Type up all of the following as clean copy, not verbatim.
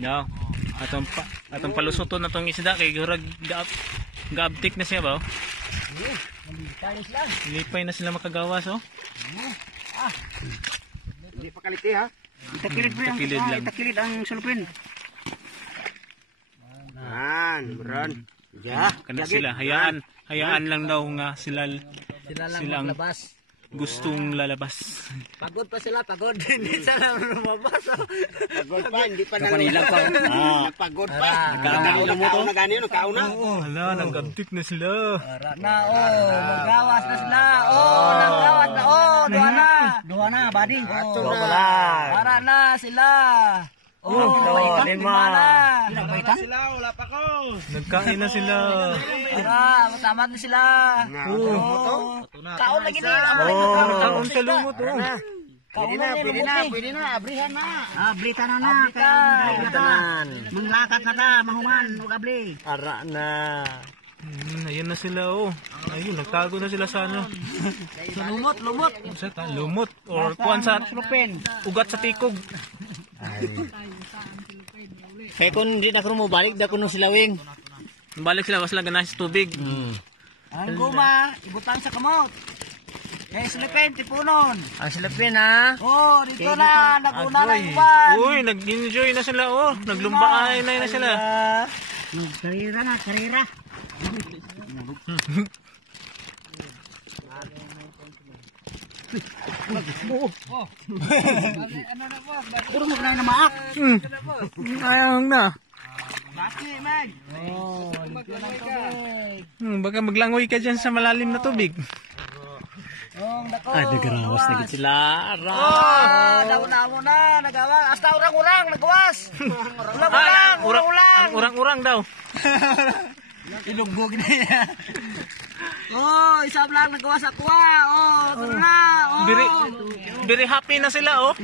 No. Atong palusoton na tong isda kay gurag gaabtik na siya ba? Lipay na sila makagawas oh. Hindi pa kaliti ha. Itakilid po yung itakilid ang sulupin. Meron. Ya, Kana sila hayaan lang daw nga silang Labas. gustong lalabas. Pagod pa sila, pagod. Hindi sila lumabas. pagod pa, hindi pa Kanila pa. pagod pa. Nakauna ganyan, nakauna. Hala, nagabtik na sila. Magawas na sila. Nagawas na. Duha na, buddy. Para na sila. Lima na. Sila, wala pa ko. Nagkain na sila. Tama na sila. Kaon lagi na. Kaon sa lumot oh. Pwede na, abrihan na. Blita na. Manglakat na ta, mahuman, abli. Ara na. Ayun na sila oh. Ayun, nagtago na sila sa ano. Lumot. Lumot or kuan sa Sulupin. ugat sa tikog. Kaya kung hindi na mo balik, da kuno sila wing. Balik sila was lang ganas tubig. Ang guma, ibutang sa kamot. Kaya silipin, tipunon. Ang silipin ha? Dito na, naguna ng uban. Uy, nag-enjoy na sila oh. Naglumbaan na sila. Karira na, karira. Puro mo na maak. Ayang na. Laki, man. Baka maglangoy ka dyan sa malalim na tubig. Nagarawas na gid sila. Daw na, nagawas. Hasta urang-urang, nagawas. Urang-urang daw. Ilugbog na yan. Isa lang nagawas ako. Tara na. Very happy na sila oh.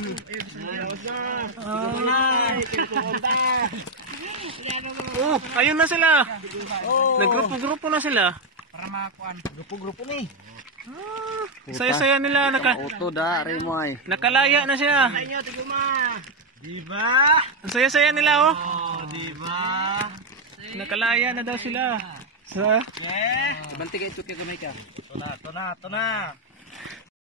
Ayun na sila. Naggrupo-grupo na sila. Para makakuan. Grupo-grupo ni. Saya-saya nila Auto da, Remoy. nakalaya na siya. Diba? Ang saya-saya nila oh. Diba? Nakalaya na daw sila. Sa Banti kay Tuki Kumay ka. Ito na.